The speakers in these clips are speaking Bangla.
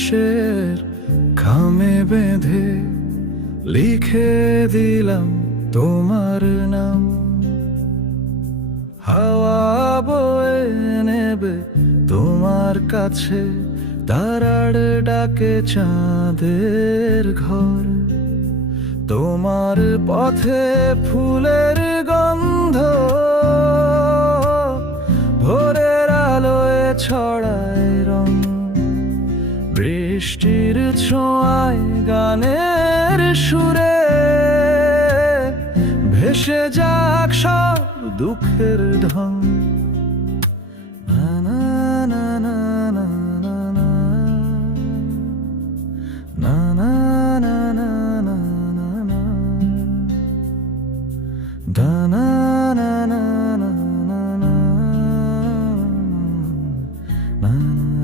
বাঁশের খামে বেঁধে লিখে দিলাম তোমার নাম। হাওয়া বয়ে নেবে তোমার কাছে, তারার ডাকে চাঁদের ঘর। তোমার পথে ফুলের গন্ধ ভোরের আলোয় ছড়ায় রং। বৃষ্টির ছোঁয়ায় গানের সুরে ভেসে যাক সব দুঃখের ঢং। না না না না না না না না না না না না না da na na na na na na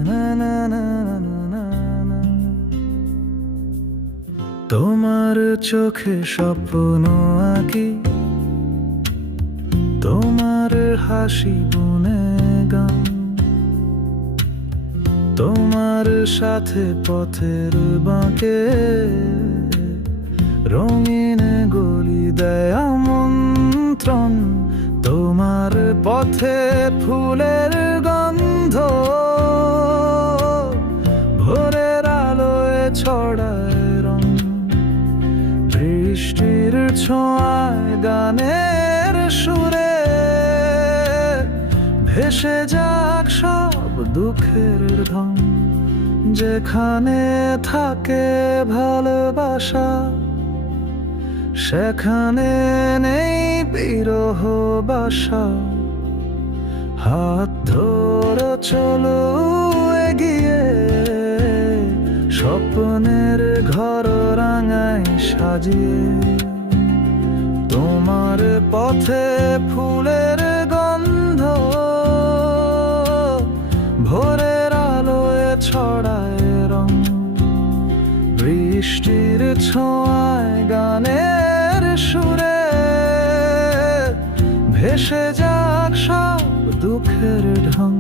na na na na na na। তোমার চোখে স্বপ্ন আঁকি, তোমার হাসি বুনে গান। তোমার সাথে পথের বাঁকে রঙিন গলি দেয় আমন্ত্রণ। তোমার পথে ফুলের গন্ধ ভোরের আলোয় ছড়ায় রং। বৃষ্টির ছোঁয়ায় গানের সুরে ভেসে যাক সব দুঃখের ঢং। যেখানে থাকে ভালোবাসা সেখানে নেই বিরহ বাসা। হাত ধরে চলো এগিয়ে, স্বপ্নের ঘর রাঙায় সাজিয়ে। তোমার পথে ফুলের গন্ধ ভোরের আলোয় ছড়ায় রং। বৃষ্টির ছোঁয়ায় গানের সুরে ভেসে যাক সব দুঃখের ঢং।